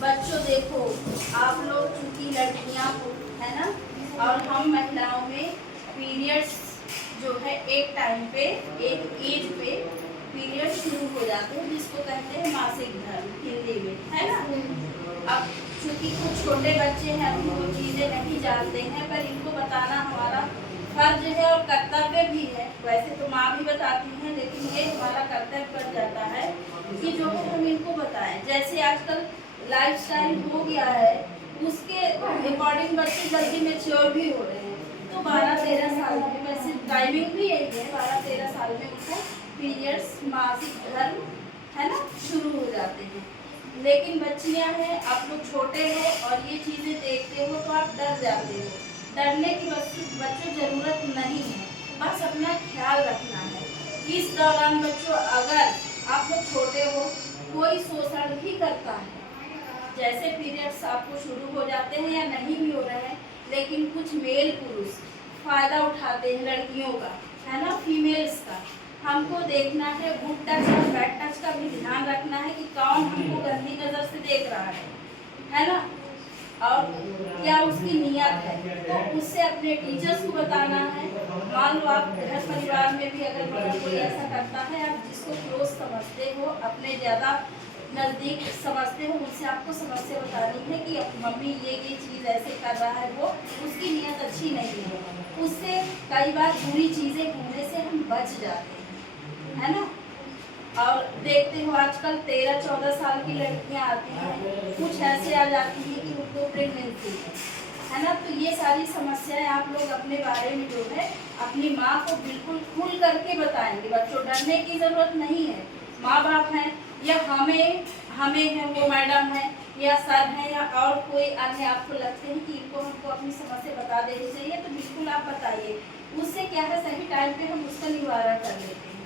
बच्चों देखो, आप लोग चूंकि लड़कियां हो, है ना, और हम महिलाओं में पीरियड्स जो है एक टाइम पे, एक एज पे पीरियड शुरू हो जाते हैं, जिसको कहते हैं मासिक धर्म हिंदी में, है ना। अब चूंकि कुछ छोटे बच्चे हैं, अभी वो चीज़ें नहीं जानते हैं, पर इनको बताना हमारा फर्ज है और कर्तव्य भी है। वैसे तो माँ भी बताती हैं, लेकिन ये हमारा कर्तव्य बन जाता है कि जो है हम इनको बताएं। जैसे आजकल लाइफस्टाइल हो गया है, उसके अकॉर्डिंग बच्चे जल्दी मैच्योर भी हो रहे हैं। तो 12-13 साल में, वैसे टाइमिंग भी यही है, 12-13 साल में उनको पीरियड्स मासिक धर्म, है ना, शुरू हो जाते हैं। लेकिन बच्चियां हैं, आप लोग छोटे हो और ये चीज़ें देखते हो तो आप डर जाते हो। डरने की बच्चों ज़रूरत नहीं है, बस अपना ख्याल रखना है। इस दौरान बच्चों, अगर आप लोग छोटे हो, कोई शोषण भी करता है, जैसे पीरियड्स आपको शुरू हो जाते हैं या नहीं भी हो रहे हैं, लेकिन कुछ मेल पुरुष फ़ायदा उठाते हैं लड़कियों का, है ना, फीमेल्स का। हमको देखना है, गुड टच और बैड टच का भी ध्यान रखना है कि कौन हमको गंदी नज़र से देख रहा है ना, और क्या उसकी नियत है। तो उससे अपने टीचर्स को बताना है। मान लो आप घर परिवार में भी अगर कोई ऐसा करता है, आप जिसको क्लोज समझते हो, अपने ज़्यादा नज़दीक समझते हो, उनसे आपको समस्या बतानी है कि मम्मी ये चीज़ ऐसे कर रहा है, वो उसकी नियत अच्छी नहीं है। उससे कई बार बुरी चीज़ें होने से हम बच जाते हैं, है ना। और देखते हो आजकल 13-14 साल की लड़कियां आती हैं, कुछ ऐसे आ जाती हैं कि उनको प्रेगनेंसी है ना। तो ये सारी समस्याएं आप लोग अपने बारे में जो है अपनी माँ को बिल्कुल खुल करके बताएंगे। बच्चों, डरने की ज़रूरत नहीं है। माँ बाप हैं या हमें है, वो मैडम है या सर हैं या और कोई अन्य आपको लगते हैं कि इनको हमको अपनी समस्या बता देनी चाहिए, तो बिल्कुल आप बताइए। उससे क्या है, सही टाइम पे हम उसका निवारण कर लेते हैं,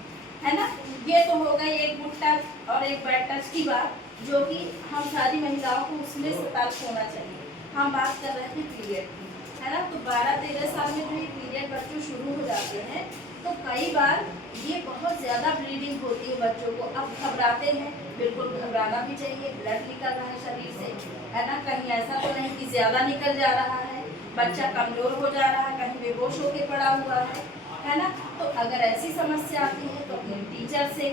है ना। ये तो हो गई एक गुड टच और एक बैड टच की बात, जो कि हम सारी महिलाओं को उसमें सतर्क होना चाहिए। हम बात कर रहे थे पीरियड की, है ना। तो 12-13 साल में जो ये पीरियड बच्चों शुरू हो जाते हैं, तो कई बार ये बहुत ज़्यादा ब्लीडिंग होती है बच्चों को। अब घबराते हैं, बिल्कुल घबराना भी चाहिए, ब्लड निकल रहा है शरीर से, है ना। कहीं ऐसा तो नहीं कि ज़्यादा निकल जा रहा है, बच्चा कमज़ोर हो जा रहा है, कहीं बेहोश होकर पड़ा हुआ है ना। तो अगर ऐसी समस्या आती है तो अपने टीचर से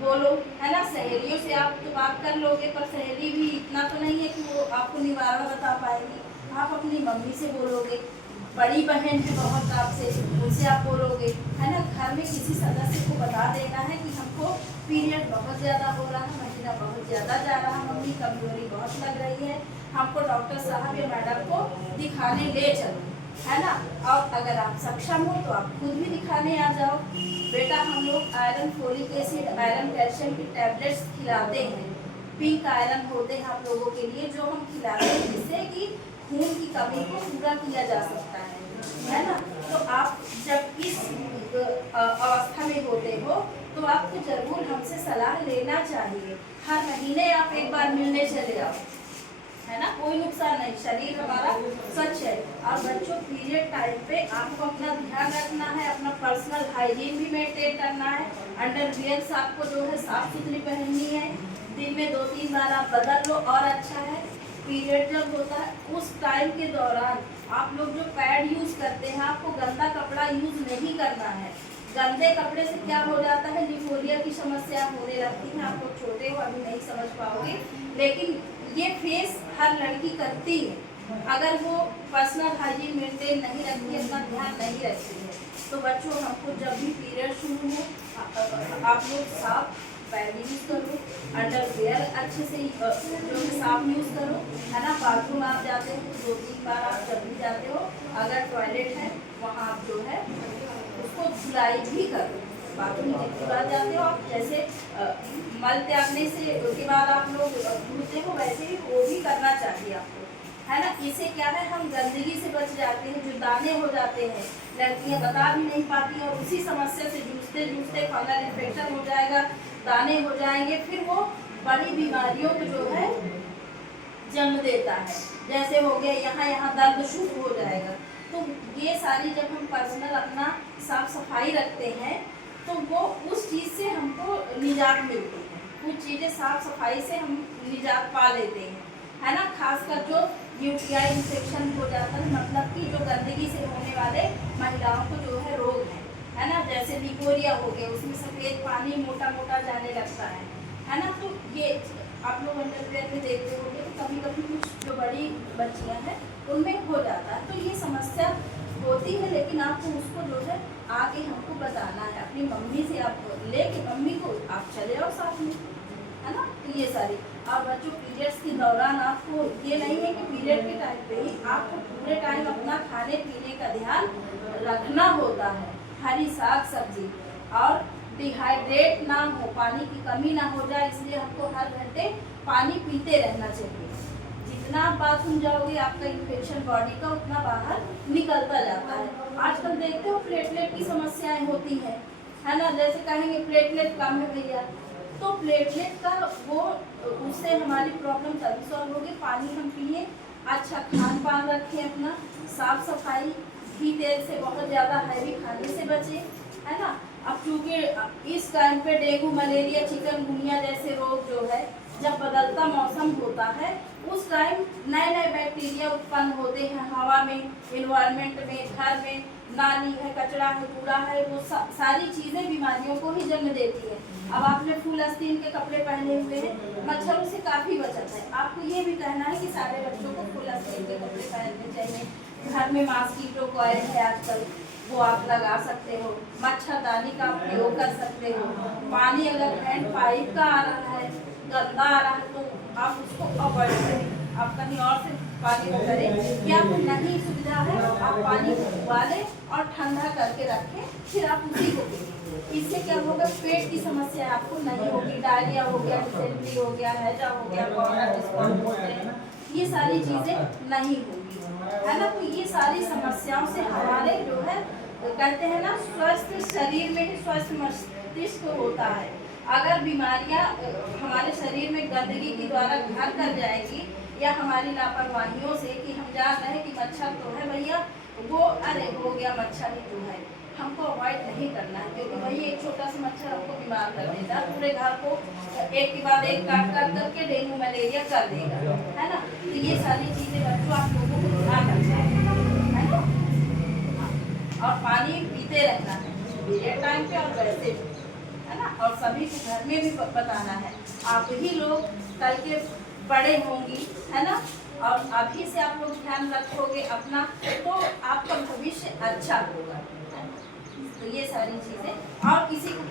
बोलो, है ना। सहेलियों से आप तो बात कर लोगे, पर सहेली भी इतना तो नहीं है कि वो आपको निवारण बता पाएगी। आप अपनी मम्मी से बोलोगे, बड़ी बहन है बहुत आपसे, उनसे आप बोलोगे, है ना। घर में किसी सदस्य को बता देना है कि हमको पीरियड बहुत ज़्यादा हो रहा है, महीना बहुत ज़्यादा जा रहा है, मम्मी कमजोरी बहुत लग रही है, हमको डॉक्टर साहब या मैडम को दिखाने ले चलो, है ना। और अगर आप सक्षम हो तो आप खुद भी दिखाने आ जाओ। बेटा, हम लोग iron, folic acid, iron, calcium की टैबलेट्स खिलाते हैं। पिंक आयरन होते हैं आप लोगों के लिए, जो हम खिलाते हैं, जिससे कि खून की कमी को पूरा किया जा सकता है ना। तो आप जब इस अवस्था में होते हो तो आपको जरूर हमसे सलाह लेना चाहिए। हर महीने आप एक बार मिलने चले आओ, है ना, कोई नुकसान नहीं, शरीर हमारा स्वच्छ है। और बच्चों, पीरियड टाइम पे आपको अपना ध्यान रखना है, अपना पर्सनल हाइजीन भी मेंटेन करना है। अंडरवियर्स आपको जो है साफ सुथरी पहननी है, दिन में 2-3 बार आप बदल लो और अच्छा है। पीरियड जब होता है उस टाइम के दौरान आप लोग जो पैड यूज़ करते हैं, आपको गंदा कपड़ा यूज़ नहीं करना है। गंदे कपड़े से क्या हो जाता है, निमोनिया की समस्या होने लगती है। आप लोग छोटे हो, अभी नहीं समझ पाओगे, लेकिन ये फेस हर लड़की करती है। अगर वो पर्सनल हाइजीन मेंटेन नहीं रखती, अपना ध्यान नहीं रखती है, तो बच्चों, हमको जब भी पीरियड शुरू हो, आप लोग साफ पैड यूज़ करो, अंडरवियर अच्छे से जो है साफ यूज़ करो, है ना। बाथरूम आप जाते हो 2-3 बार आप जब भी जाते हो, अगर टॉयलेट है वहाँ आप जो है उसको धुलाई भी करो। बाथरूम जितनी बार जाते हो आप, जैसे मल त्यागने से उसके बाद आप लोग धुलते हो, वैसे ही वो भी करना चाहिए आपको, है ना। इससे क्या है, हम गंदगी से बच जाते हैं। जो दाने हो जाते हैं, लड़कियां बता भी नहीं पाती और उसी समस्या से जूझते जूझते फंगल इन्फेक्शन हो जाएगा, दाने हो जाएंगे, फिर वो बड़ी बीमारियों को जो है जन्म देता है। जैसे हो गया यहाँ दर्द शुरू हो जाएगा। तो ये सारी जब हम पर्सनल अपना साफ सफाई रखते हैं, तो वो उस चीज़ से हमको निजात मिलती है। कुछ चीज़ें साफ सफाई से हम निजात पा लेते हैं। है ना, खासकर जो यूटीआई इन्फेक्शन हो जाता है, मतलब कि जो गंदगी से होने वाले महिलाओं को जो है रोग है ना, जैसे लिकोरिया हो गया, उसमें सफ़ेद पानी मोटा मोटा जाने लगता है ना। तो ये आप लोग अंडरवेयर में देखते होंगे तो कभी कभी कुछ जो बड़ी बच्चियां हैं उनमें हो जाता है। तो ये समस्या होती है, लेकिन आपको उसको जो है आगे हमको बताना है, अपनी मम्मी से आप लेके मम्मी को आप चले आओ साथ में, है ना। तो ये सारी, और बच्चों पीरियड्स के दौरान आपको ये नहीं है कि पीरियड के टाइम पे ही आपको पूरे टाइम अपना खाने पीने का ध्यान रखना होता है। हरी साग सब्जी और डिहाइड्रेट ना हो, पानी की कमी ना हो जाए, इसलिए हमको हर घंटे पानी पीते रहना चाहिए। जितना आप बाथरूम जाओगे आपका इन्फेक्शन बॉडी का उतना बाहर निकलता जाता है। आजकल देखते हो प्लेटलेट की समस्याएं होती है ना, जैसे कहेंगे प्लेटलेट कम है भैया, तो प्लेटलेट का वो उससे हमारी प्रॉब्लम तभी सॉल्व होगी, पानी हम पिए, अच्छा खान पान रखें, अपना साफ सफाई, घी तेल से बहुत ज़्यादा हैवी खाने से बचे, है ना। अब चूँकि इस टाइम पे डेंगू मलेरिया चिकनगुनिया जैसे रोग जो है, जब बदलता मौसम होता है उस टाइम नए नए बैक्टीरिया उत्पन्न होते हैं हवा में, इन्वायरमेंट में, घर में, नाली है, कचरा है, कूड़ा है, वो सारी चीज़ें बीमारियों को ही जन्म देती है। अब आपने फुल आस्तीन के कपड़े पहने हुए हैं, मच्छरों से काफ़ी बचत है। आपको ये भी कहना है कि सारे बच्चों को फुल आस्तीन के कपड़े पहनने चाहिए। घर में मॉस्किटो कॉइल है आजकल, वो आप लगा सकते हो, मच्छरदानी का प्रयोग कर सकते हो। पानी अगर हैंड पाइप का आ रहा है, गंदा आ रहा है, तो आप उसको अवॉइड करें, आप कहीं और से पानी को करें, या आपको नहीं सुविधा है आप पानी को उबालें और ठंडा करके रखें, फिर आप उसी को पिए। इससे क्या होगा, पेट की समस्या आपको नहीं होगी, डायरिया हो गया, डिसेंट्री हो गया, हैजा हो गया, कॉलरा डिस्कॉर्ड हो गए, ये सारी चीज़ें नहीं होगी, है ना। तो ये सारी समस्याओं से हमारे जो है कहते हैं ना, स्वस्थ शरीर में ही स्वस्थ मस्तिष्क होता है। अगर बीमारियां हमारे शरीर में गंदगी के द्वारा घर कर जाएगी, या हमारी लापरवाहियों से कि हम जान रहे हैं कि मच्छर तो है भैया, वो अरे हो गया मच्छर ही तो है, हमको अवॉइड नहीं करना है, क्योंकि वही एक छोटा सा मच्छर हमको बीमार कर देता है, पूरे घर को एक के बाद एक काट काट करके डेंगू मलेरिया कर देगा, है ना। तो ये सारी चीज़ें बच्चों आप लोगों को ध्यान रखना है ना, और पानी पीते रहना है पीरियड टाइम पे और वैसे भी, है ना। और सभी को घर में भी बताना है, आप ही लोग कल के बड़े होंगी, है ना, और अभी से आप लोग ध्यान रखोगे अपना, तो आपका भविष्य अच्छा होगा। तो ये सारी चीज़ें, और किसी को